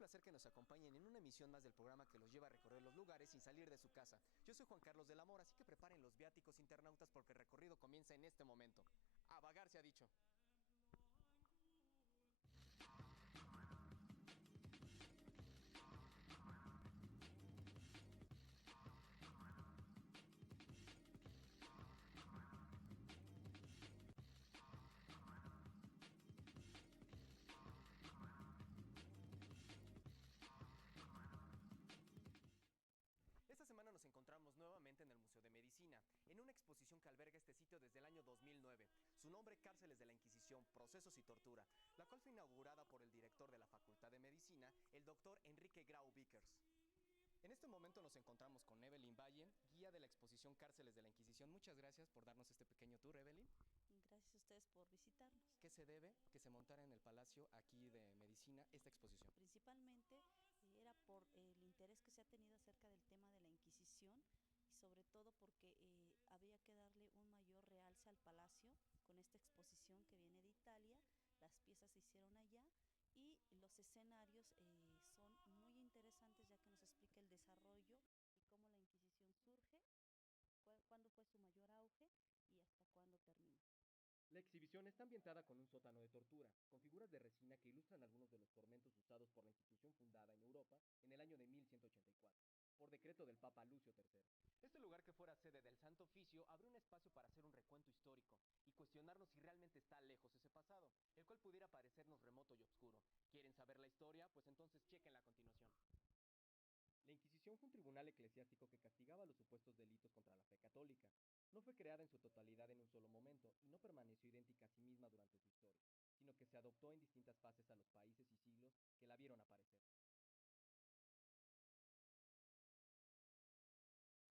placer que nos acompañen en una emisión más del programa que los lleva a recorrer los lugares sin salir de su casa. Yo soy Juan Carlos del Amor, así que preparen los viáticos internautas porque el recorrido comienza en este momento. A vagar se ha dicho. Esta semana nos encontramos nuevamente en el Museo de Medicina, en una exposición que alberga este sitio desde el año 2009. Su nombre, Cárceles de la Inquisición, Procesos y Tortura, la cual fue inaugurada por el director de la Facultad de Medicina, el doctor Enrique Grau Vickers. En este momento nos encontramos con Evelyn Valle, guía de la exposición Cárceles de la Inquisición. Muchas gracias por darnos este pequeño tour, Evelyn. Gracias a ustedes por visitarnos. ¿Qué se debe que se montara en el Palacio aquí de Medicina esta exposición? Principalmente era por el interés que se ha tenido acerca del tema de la Inquisición y sobre todo porque había que darle un mayor realce al palacio con esta exposición que viene de Italia. Las piezas se hicieron allá y los escenarios son muy interesantes, ya que nos explica el desarrollo y cómo la Inquisición surge, cuándo fue su mayor auge y hasta cuándo termina. La exhibición está ambientada con un sótano de tortura, con figuras de resina que ilustran algunos de los tormentos usados por la institución fundada en Europa en el año de 1184, por decreto del Papa Lucio III. Este lugar, que fuera sede del Santo Oficio, abrió un espacio para hacer un recuento histórico y cuestionarnos si realmente está lejos ese pasado, el cual pudiera parecernos remoto y oscuro. ¿Quieren saber la historia? Pues entonces chequen a continuación. La Inquisición fue un tribunal eclesiástico que castigaba los supuestos delitos contra la fe católica. No fue creada en su totalidad en un solo momento y no permaneció idéntica a sí misma durante su historia, sino que se adoptó en distintas fases a los países y siglos que la vieron aparecer.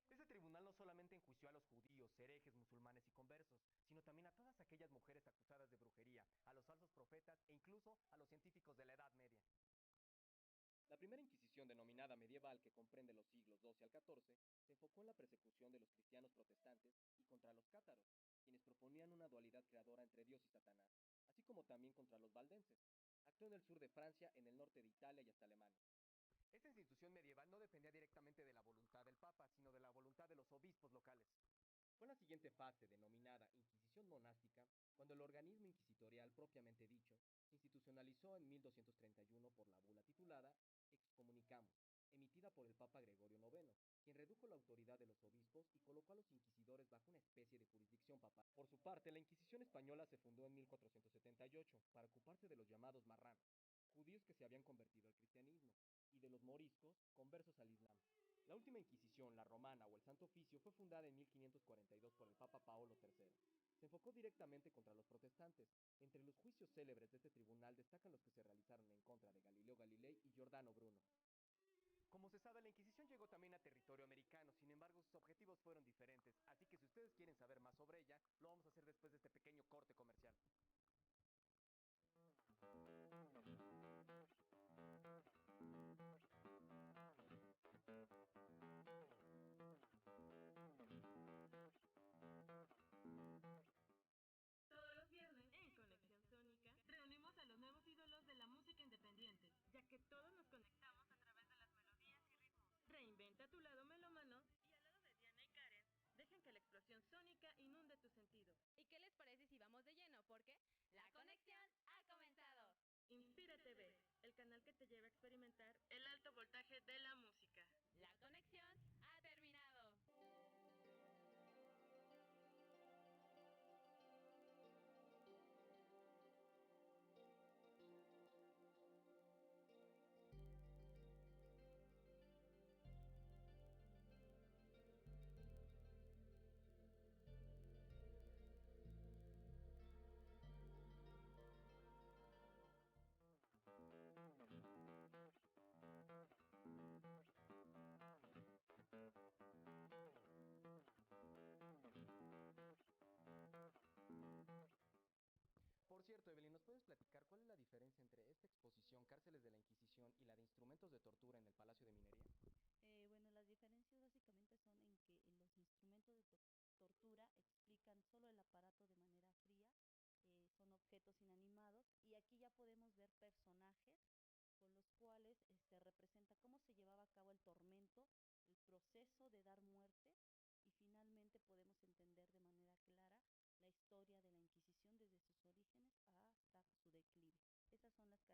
Este tribunal no solamente enjuició a los judíos, herejes, musulmanes y conversos, sino también a todas aquellas mujeres acusadas de brujería, a los falsos profetas e incluso a los científicos de la Edad Media. La primera Inquisición, denominada medieval, que comprende los siglos XII al XIV, se enfocó en la persecución de los cristianos protestantes y contra los cátaros, quienes proponían una dualidad creadora entre Dios y Satanás, así como también contra los valdenses. Actuó en el sur de Francia, en el norte de Italia y hasta Alemania. Esta institución medieval no dependía directamente de la voluntad del Papa, sino de la voluntad de los obispos locales. Fue en la siguiente fase, denominada Inquisición monástica, cuando el organismo inquisitorial propiamente dicho se institucionalizó en 1231 por la bula titulada Excommunicamus, emitida por el Papa Gregorio IX, quien redujo la autoridad de los obispos y colocó a los inquisidores bajo una especie de jurisdicción papal. Por su parte, la Inquisición española se fundó en 1478 para ocuparse de los llamados marranos, judíos que se habían convertido al cristianismo, y de los moriscos, conversos al islam. La última Inquisición, la romana o el Santo Oficio, fue fundada en 1542 por el Papa Paolo III. Se enfocó directamente contra los protestantes. Entre los juicios célebres de este tribunal destacan los que se realizaron en contra de Galileo Galilei y Giordano Bruno. Como se sabe, la Inquisición llegó también a territorio americano, sin embargo sus objetivos fueron diferentes, así que si ustedes quieren saber más sobre ella, lo vamos a hacer después de este pequeño corte comercial. Todos los viernes en Conexión Sónica reunimos a los nuevos ídolos de la música independiente, ya que todos nos conectamos a través de las melodías y ritmos. Reinventa tu lado melómano y al lado de Diana y Karen dejen que la explosión sónica inunde tus sentidos. ¿Y qué les parece si vamos de lleno? Porque la conexión ha comenzado. Inspira TV, el canal que te lleva a experimentar el alto voltaje de la música. La conexión ha terminado. Por cierto, Evelyn, ¿nos puedes platicar cuál es la diferencia entre esta exposición, Cárceles de la Inquisición, y la de instrumentos de tortura en el Palacio de Minería? Bueno, las diferencias básicamente son en que los instrumentos de tortura explican solo el aparato de manera fría, son objetos inanimados y aquí ya podemos ver personajes con los cuales representa cómo se llevaba a cabo el tormento, el proceso de dar muerte y finalmente podemos entender de manera clara la historia de la Inquisición desde sus orígenes hasta su declive.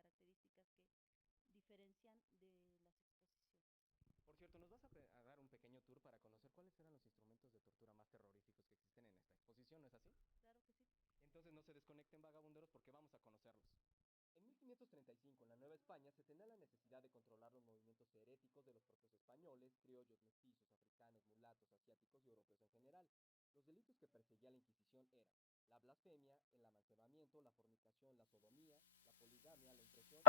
Esas son las características que diferencian de las exposiciones. Por cierto, ¿nos vas a dar un pequeño tour para conocer cuáles eran los instrumentos de tortura más terroríficos que existen en esta exposición, ¿no es así? Claro que sí. Entonces no se desconecten, vagabunderos, porque vamos a conocerlos. En 1535, en la Nueva España, se tenía la necesidad de controlar los movimientos heréticos de los propios españoles, criollos, mestizos, africanos, mulatos, asiáticos y europeos en general. Los delitos que perseguía la Inquisición eran la blasfemia, el amancebamiento, la fornicación, la sodomía, la poligamia, la impresión...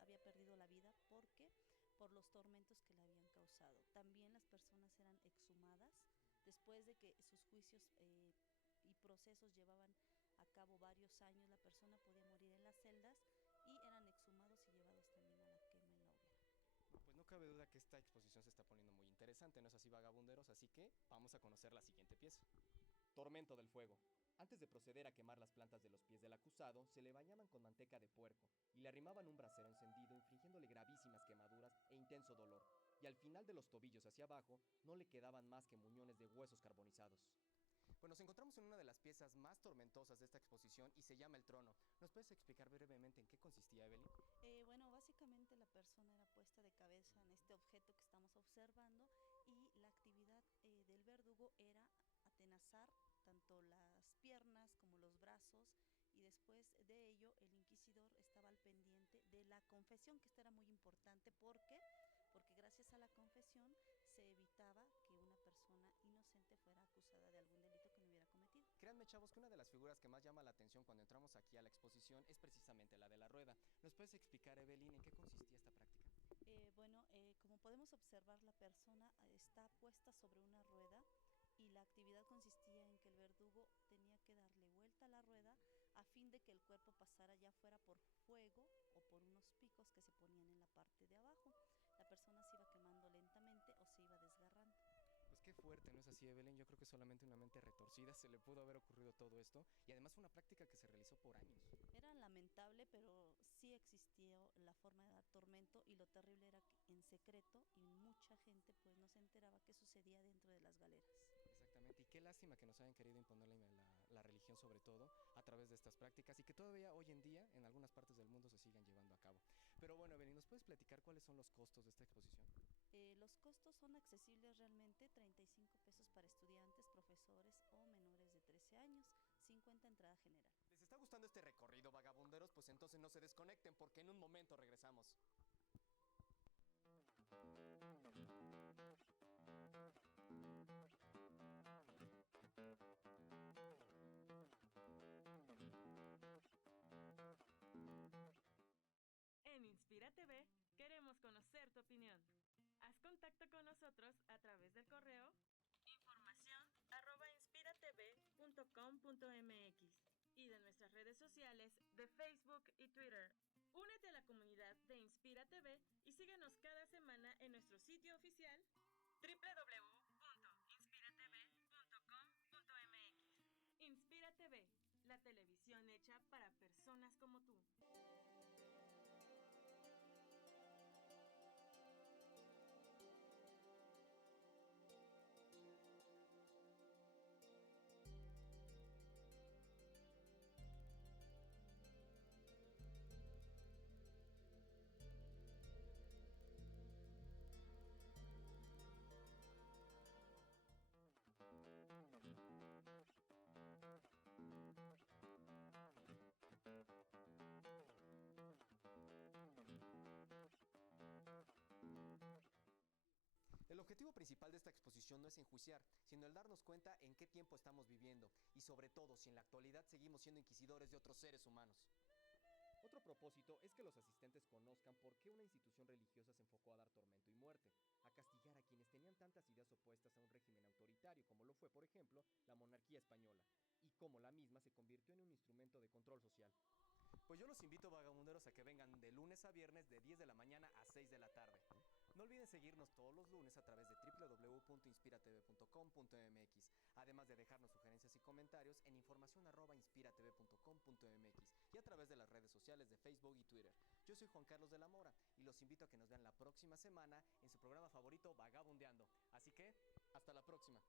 Había perdido la vida porque por los tormentos que le habían causado. acusado. También las personas eran exhumadas después de que sus juicios y procesos llevaban a cabo varios años. La persona podía morir en las celdas y eran exhumados y llevados también a la quema en la hoguera. Pues no cabe duda que esta exposición se está poniendo muy interesante, ¿no es así, vagabunderos? Así que vamos a conocer la siguiente pieza. Tormento del fuego. Antes de proceder a quemar las plantas de los pies del acusado, se le bañaban con manteca de puerco y le arrimaban un brasero encendido, infligiéndole gravísimas quemaduras e intenso dolor. Y al final de los tobillos hacia abajo, no le quedaban más que muñones de huesos carbonizados. Pues nos encontramos en una de las piezas más tormentosas de esta exposición y se llama El Trono. ¿Nos puedes explicar brevemente en qué consistía, Evelyn? Bueno, básicamente la persona era puesta de cabeza en este objeto que estamos observando y la actividad del verdugo era atenazar tanto las piernas como los brazos, y después de ello el inquisidor estaba al pendiente de la confesión, que esta era muy importante porque gracias a la confesión se evitaba que una persona inocente fuera acusada de algún delito que no hubiera cometido. Créanme, chavos, que una de las figuras que más llama la atención cuando entramos aquí a la exposición es precisamente la de la rueda. ¿Nos puedes explicar, Evelyn, en qué consistía esta práctica? Como podemos observar, la persona está puesta sobre una rueda y la actividad consistía en que el verdugo tenía que darle vuelta a la rueda a fin de que el cuerpo pasara, ya fuera por fuego o por unos picos que se ponían en la parte de abajo. La persona se iba quemando lentamente o se iba desgarrando. Pues qué fuerte, ¿no es así, Evelyn? Yo creo que solamente una mente retorcida se le pudo haber ocurrido todo esto, y además fue una práctica que se realizó por años. Era lamentable, pero sí existió la forma de dar tormento, y lo terrible era que en secreto, y mucha gente pues no se enteraba qué sucedía dentro de las galeras. Exactamente, y qué lástima que nos hayan querido imponer la religión, sobre todo a través de estas prácticas, y que todavía hoy en día en algunas partes del mundo se sigan llevando a cabo. Pero bueno, Evelyn, ¿nos puedes platicar cuáles son los costos de esta exposición? Los costos son accesibles realmente: 35 pesos para estudiantes, profesores o menores de 13 años, 50 entrada general. ¿Les está gustando este recorrido, vagabunderos? Pues entonces no se desconecten, porque en un momento regresamos. En Inspira TV queremos conocer tu opinión. Haz contacto con nosotros a través del correo información@inspiratv.com.mx y de nuestras redes sociales de Facebook y Twitter. Únete a la comunidad de Inspira TV y síguenos cada semana en nuestro sitio oficial www.inspiratv.com.mx. Inspira TV, la televisión hecha para personas como tú. El objetivo principal de esta exposición no es enjuiciar, sino el darnos cuenta en qué tiempo estamos viviendo y, sobre todo, si en la actualidad seguimos siendo inquisidores de otros seres humanos. Otro propósito es que los asistentes conozcan por qué una institución religiosa se enfocó a dar tormento y muerte, a castigar a quienes tenían tantas ideas opuestas a un régimen autoritario, como lo fue, por ejemplo, la monarquía española, y cómo la misma se convirtió en un instrumento de control social. Pues yo los invito, vagabunderos, a que vengan de lunes a viernes de 10 de la mañana a 6 de la tarde. No olviden seguirnos todos los lunes a través de www.inspiratv.com.mx, además de dejarnos sugerencias y comentarios en información@inspiratv.com.mx y a través de las redes sociales de Facebook y Twitter. Yo soy Juan Carlos de la Mora y los invito a que nos vean la próxima semana en su programa favorito, Vagabundeando. Así que, hasta la próxima.